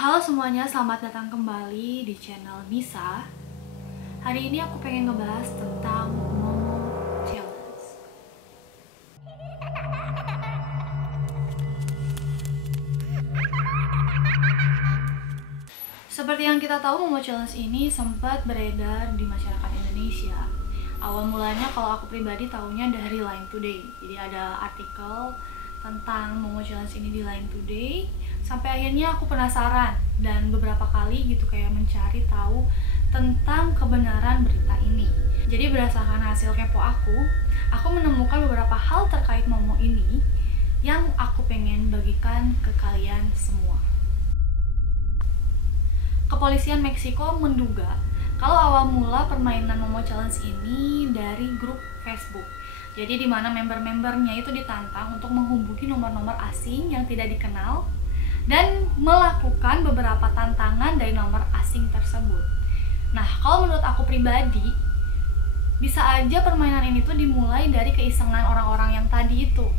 Halo semuanya, selamat datang kembali di channel Nisa. Hari ini aku pengen ngebahas tentang Momo Challenge. Seperti yang kita tahu, Momo Challenge ini sempat beredar di masyarakat Indonesia. Awal mulanya kalau aku pribadi tahunya dari Line Today. Jadi ada artikel tentang Momo Challenge ini di Line Today. Sampai akhirnya aku penasaran dan beberapa kali gitu kayak mencari tahu tentang kebenaran berita ini. Jadi berdasarkan hasil kepo aku menemukan beberapa hal terkait Momo ini yang aku pengen bagikan ke kalian semua. Kepolisian Meksiko menduga kalau awal mula permainan Momo Challenge ini dari grup Facebook. Jadi di mana member-membernya itu ditantang untuk menghubungi nomor-nomor asing yang tidak dikenal dan melakukan beberapa tantangan dari nomor asing tersebut. Nah, kalau menurut aku pribadi, bisa aja permainan ini tuh dimulai dari keisengan orang-orang yang tadi itu.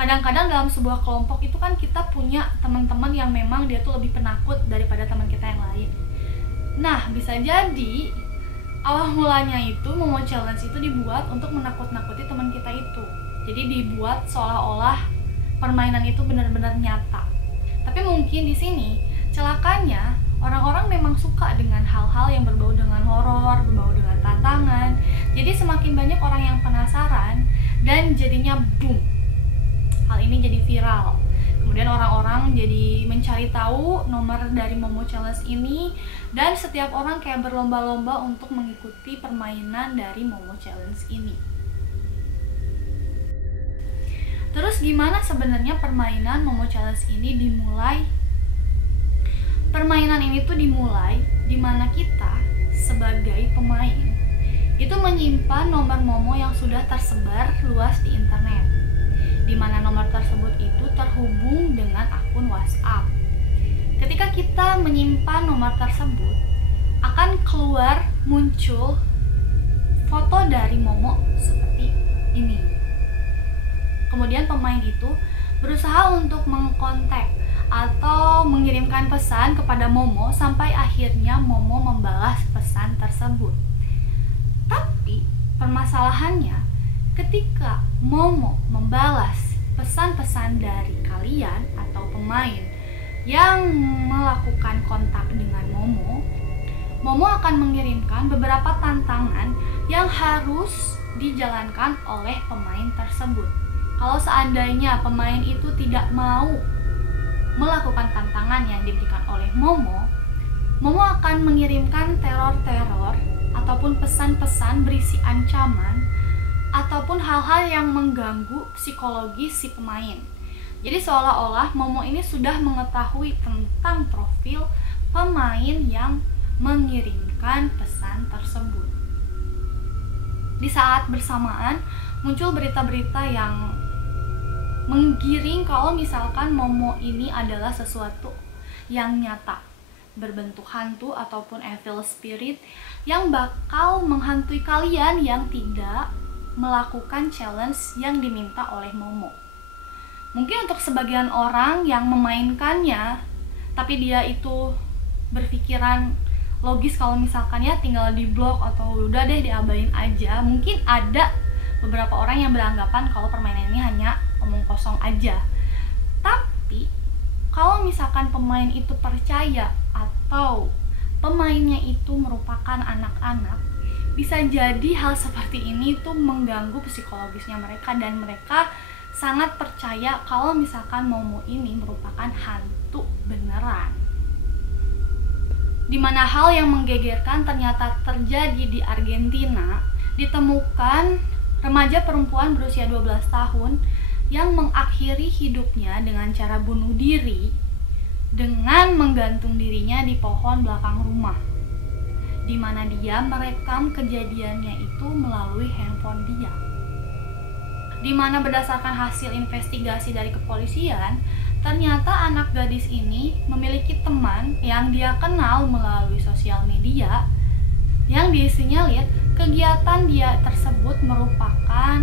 Kadang-kadang dalam sebuah kelompok itu kan kita punya teman-teman yang memang dia tuh lebih penakut daripada teman kita yang lain. Nah, bisa jadi awal mulanya itu Momo Challenge itu dibuat untuk menakut-nakuti teman kita itu. Jadi dibuat seolah-olah permainan itu benar-benar nyata. Tapi mungkin di sini celakanya orang-orang memang suka dengan hal-hal yang berbau dengan horor, berbau dengan tantangan. Jadi semakin banyak orang yang penasaran dan jadinya boom. Hal ini jadi viral. Kemudian orang-orang jadi mencari tahu nomor dari Momo Challenge ini dan setiap orang kayak berlomba-lomba untuk mengikuti permainan dari Momo Challenge ini. Terus gimana sebenarnya permainan Momo Challenge ini dimulai? Permainan ini tuh dimulai dimana kita sebagai pemain itu menyimpan nomor Momo yang sudah tersebar luas di internet, dimana nomor tersebut itu terhubung dengan akun WhatsApp. Ketika kita menyimpan nomor tersebut, akan keluar muncul foto dari Momo seperti ini. Kemudian pemain itu berusaha untuk mengkontak atau mengirimkan pesan kepada Momo sampai akhirnya Momo membalas pesan tersebut. Tapi permasalahannya, ketika Momo membalas pesan-pesan dari kalian atau pemain yang melakukan kontak dengan Momo, Momo akan mengirimkan beberapa tantangan yang harus dijalankan oleh pemain tersebut. Kalau seandainya pemain itu tidak mau melakukan tantangan yang diberikan oleh Momo, Momo akan mengirimkan teror-teror ataupun pesan-pesan berisi ancaman ataupun hal-hal yang mengganggu psikologis si pemain. Jadi seolah-olah Momo ini sudah mengetahui tentang profil pemain yang mengirimkan pesan tersebut. Di saat bersamaan muncul berita-berita yang menggiring kalau misalkan Momo ini adalah sesuatu yang nyata, berbentuk hantu ataupun evil spirit yang bakal menghantui kalian yang tidak melakukan challenge yang diminta oleh Momo. Mungkin untuk sebagian orang yang memainkannya, tapi dia itu berpikiran logis kalau misalkan ya tinggal di blok atau udah deh diabain aja. Mungkin ada beberapa orang yang beranggapan kalau permainan ini hanya omong kosong aja. Tapi kalau misalkan pemain itu percaya atau pemainnya itu merupakan anak-anak, bisa jadi hal seperti ini tuh mengganggu psikologisnya mereka dan mereka sangat percaya kalau misalkan Momo ini merupakan hantu beneran. Dimana hal yang menggegerkan ternyata terjadi di Argentina. Ditemukan remaja perempuan berusia 12 tahun yang mengakhiri hidupnya dengan cara bunuh diri dengan menggantung dirinya di pohon belakang rumah, di mana dia merekam kejadiannya itu melalui handphone dia. Di mana berdasarkan hasil investigasi dari kepolisian, ternyata anak gadis ini memiliki teman yang dia kenal melalui sosial media yang disinyalir kegiatan dia tersebut merupakan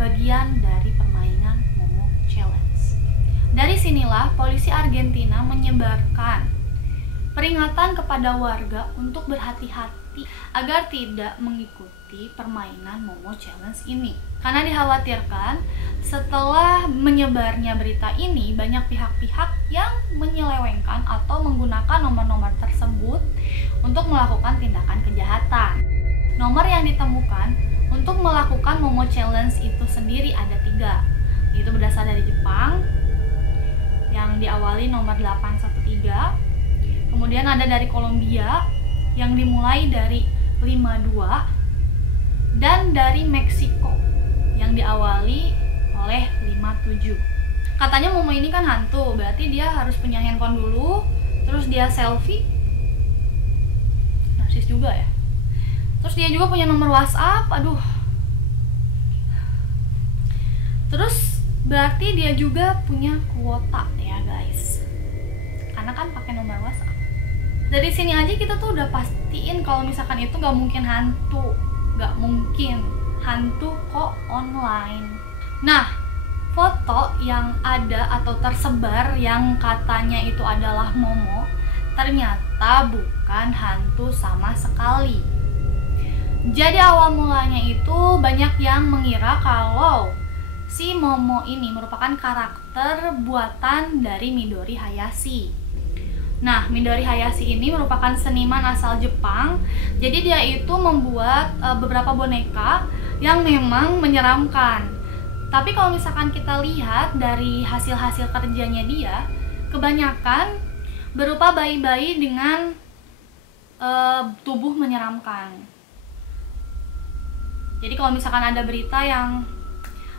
bagian dari permainan Momo Challenge. Dari sinilah polisi Argentina menyebarkan peringatan kepada warga untuk berhati-hati agar tidak mengikuti permainan Momo Challenge ini. Karena dikhawatirkan setelah menyebarnya berita ini, banyak pihak-pihak yang menyelewengkan atau menggunakan nomor-nomor tersebut untuk melakukan tindakan kejahatan. Nomor yang ditemukan untuk melakukan Momo Challenge itu sendiri ada 3, yaitu berasal dari Jepang yang diawali nomor 813. Kemudian ada dari Kolombia yang dimulai dari 52, dan dari Meksiko yang diawali oleh 57. Katanya Momo ini kan hantu, berarti dia harus punya handphone dulu, terus dia selfie. Narsis juga ya. Terus dia juga punya nomor WhatsApp, aduh. Terus berarti dia juga punya kuota ya guys. Karena kan pakai nomor WhatsApp. Dari sini aja kita tuh udah pastiin kalau misalkan itu gak mungkin hantu. Gak mungkin hantu kok online. Nah, foto yang ada atau tersebar yang katanya itu adalah Momo ternyata bukan hantu sama sekali. Jadi awal mulanya itu banyak yang mengira kalau si Momo ini merupakan karakter buatan dari Midori Hayashi. Nah, Midori Hayashi ini merupakan seniman asal Jepang. Jadi dia itu membuat beberapa boneka yang memang menyeramkan. Tapi kalau misalkan kita lihat dari hasil-hasil kerjanya dia, kebanyakan berupa bayi-bayi dengan tubuh menyeramkan. Jadi kalau misalkan ada berita yang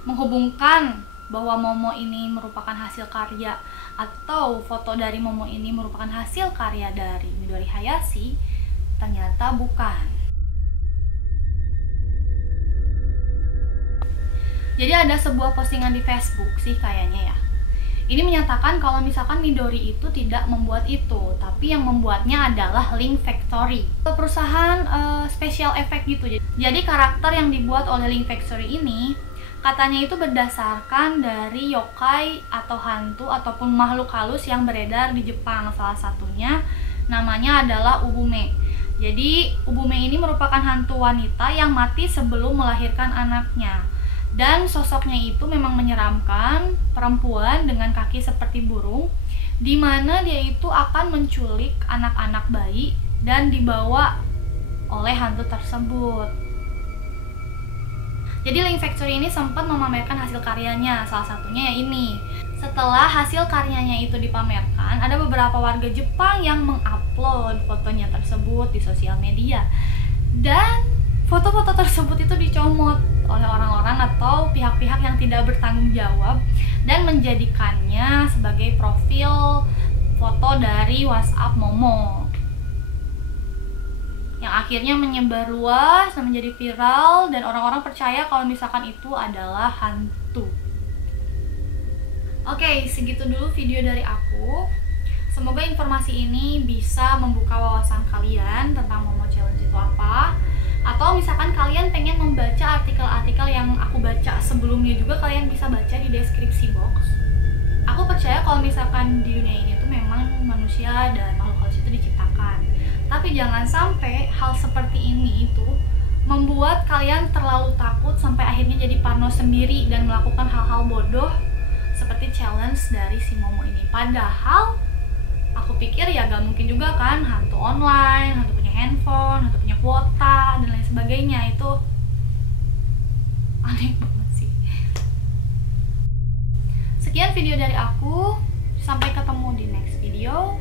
menghubungkan bahwa Momo ini merupakan hasil karya atau foto dari Momo ini merupakan hasil karya dari Midori Hayashi, ternyata bukan. Jadi ada sebuah postingan di Facebook sih kayaknya ya. Ini menyatakan kalau misalkan Midori itu tidak membuat itu, tapi yang membuatnya adalah Link Factory, perusahaan special effect gitu. Jadi karakter yang dibuat oleh Link Factory ini katanya itu berdasarkan dari yokai atau hantu ataupun makhluk halus yang beredar di Jepang. Salah satunya namanya adalah Ubume. Jadi Ubume ini merupakan hantu wanita yang mati sebelum melahirkan anaknya. Dan sosoknya itu memang menyeramkan, perempuan dengan kaki seperti burung, di mana dia itu akan menculik anak-anak bayi dan dibawa oleh hantu tersebut. Jadi Link Factory ini sempat memamerkan hasil karyanya, salah satunya ya ini. Setelah hasil karyanya itu dipamerkan, ada beberapa warga Jepang yang mengupload fotonya tersebut di sosial media. Dan foto-foto tersebut itu dicomot oleh orang-orang atau pihak-pihak yang tidak bertanggung jawab dan menjadikannya sebagai profil foto dari WhatsApp Momo, yang akhirnya menyebar luas dan menjadi viral, dan orang-orang percaya kalau misalkan itu adalah hantu. Oke, segitu dulu video dari aku. Semoga informasi ini bisa membuka wawasan kalian tentang Momo Challenge itu apa. Atau misalkan kalian pengen membaca artikel-artikel yang aku baca sebelumnya juga, kalian bisa baca di deskripsi box. Aku percaya kalau misalkan di dunia ini tuh memang manusia dan makhluk halus itu diciptakan. Tapi jangan sampai hal seperti ini itu membuat kalian terlalu takut sampai akhirnya jadi parno sendiri dan melakukan hal-hal bodoh seperti challenge dari si Momo ini. Padahal aku pikir ya gak mungkin juga kan hantu online, hantu punya handphone, hantu punya kuota, dan lain sebagainya. Itu aneh banget sih. Sekian video dari aku, sampai ketemu di next video.